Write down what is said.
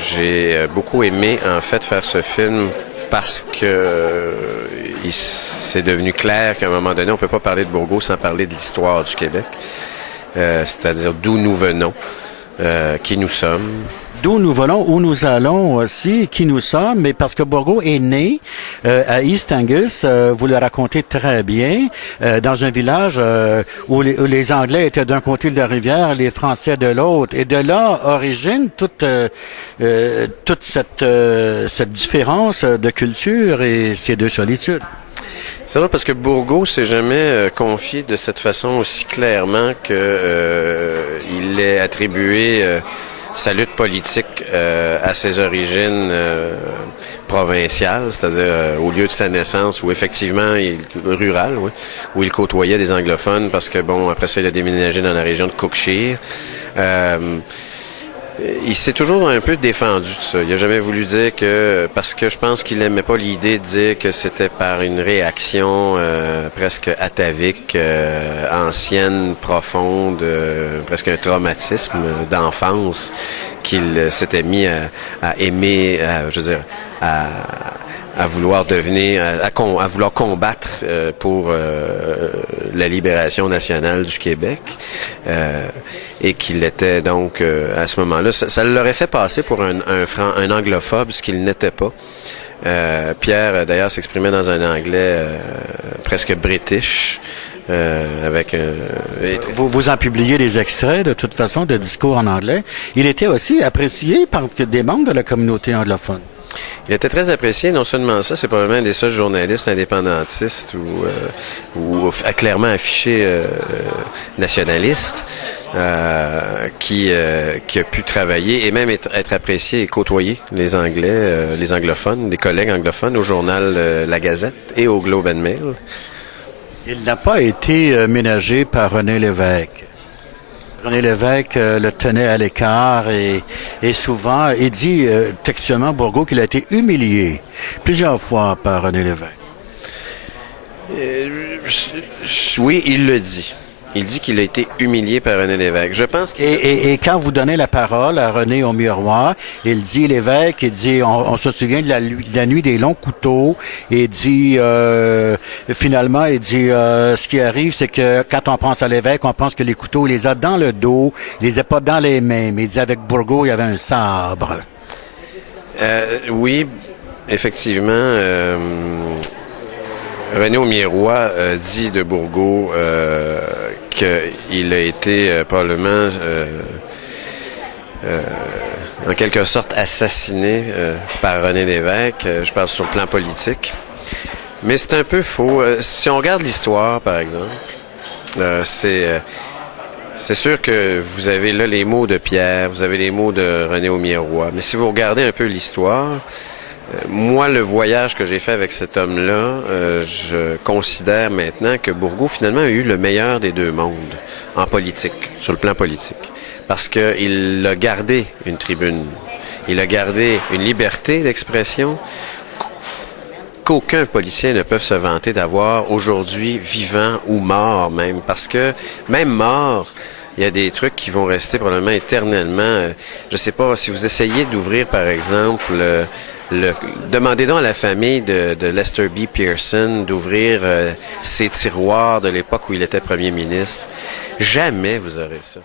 J'ai beaucoup aimé, en fait, faire ce film parce que c'est devenu clair qu'à un moment donné, on peut pas parler de Bourgault sans parler de l'histoire du Québec, c'est-à-dire d'où nous venons, qui nous sommes. D'où nous venons, où nous allons aussi, qui nous sommes, mais parce que Bourgault est né à East Angus, vous le racontez très bien, dans un village où les Anglais étaient d'un côté de la rivière, les Français de l'autre, et de là origine toute cette différence de culture et ces deux solitudes. C'est vrai parce que Bourgault s'est jamais confié de cette façon aussi clairement que il est attribué sa lutte politique à ses origines provinciales, c'est-à-dire au lieu de sa naissance, où effectivement, rural, oui, où il côtoyait des anglophones, parce que, bon, après ça, il a déménagé dans la région de Cookshire. Il s'est toujours un peu défendu de ça. Il a jamais voulu dire que, parce que je pense qu'il aimait pas l'idée de dire que c'était par une réaction presque atavique, ancienne, profonde, presque un traumatisme d'enfance qu'il s'était mis à aimer, je veux dire, à vouloir devenir, à vouloir combattre pour la libération nationale du Québec, et qu'il était donc à ce moment-là, ça l'aurait fait passer pour un anglophobe, ce qu'il n'était pas. Pierre d'ailleurs s'exprimait dans un anglais presque british. Vous en publiez des extraits, de toute façon, de discours en anglais. Il était aussi apprécié par des membres de la communauté anglophone. Il était très apprécié, non seulement ça, c'est probablement un des seuls journalistes indépendantistes ou clairement affiché nationaliste qui a pu travailler et même être apprécié et côtoyer les Anglais, les anglophones, des collègues anglophones au journal La Gazette et au Globe and Mail. Il n'a pas été ménagé par René Lévesque. René Lévesque le tenait à l'écart et souvent, il dit textuellement, Bourgault, qu'il a été humilié plusieurs fois par René Lévesque. Oui, il le dit. Il dit qu'il a été humilié par René Lévesque. Je pense que... Et quand vous donnez la parole à René au miroir, il dit, Lévesque, il dit, on se souvient de la nuit des longs couteaux, et dit, finalement, il dit, ce qui arrive, c'est que quand on pense à Lévesque, on pense que les couteaux, il les a dans le dos, il les a pas dans les mains, mais il dit, avec Bourgault, il y avait un sabre. Oui, effectivement, René Aumiérois dit de Bourgault qu'il a été probablement en quelque sorte assassiné par René Lévesque. Je parle sur le plan politique. Mais c'est un peu faux. Si on regarde l'histoire, par exemple, c'est sûr que vous avez là les mots de Pierre, vous avez les mots de René Aumiérois. Mais si vous regardez un peu l'histoire, moi, le voyage que j'ai fait avec cet homme-là, je considère maintenant que Bourgault, finalement, a eu le meilleur des deux mondes en politique, sur le plan politique. Parce qu'il a gardé une tribune, il a gardé une liberté d'expression qu'aucun politicien ne peut se vanter d'avoir aujourd'hui, vivant ou mort même. Parce que, même mort, il y a des trucs qui vont rester probablement éternellement. Je sais pas, si vous essayez d'ouvrir, par exemple... demandez donc à la famille de Lester B. Pearson d'ouvrir ses tiroirs de l'époque où il était premier ministre. Jamais vous aurez ça.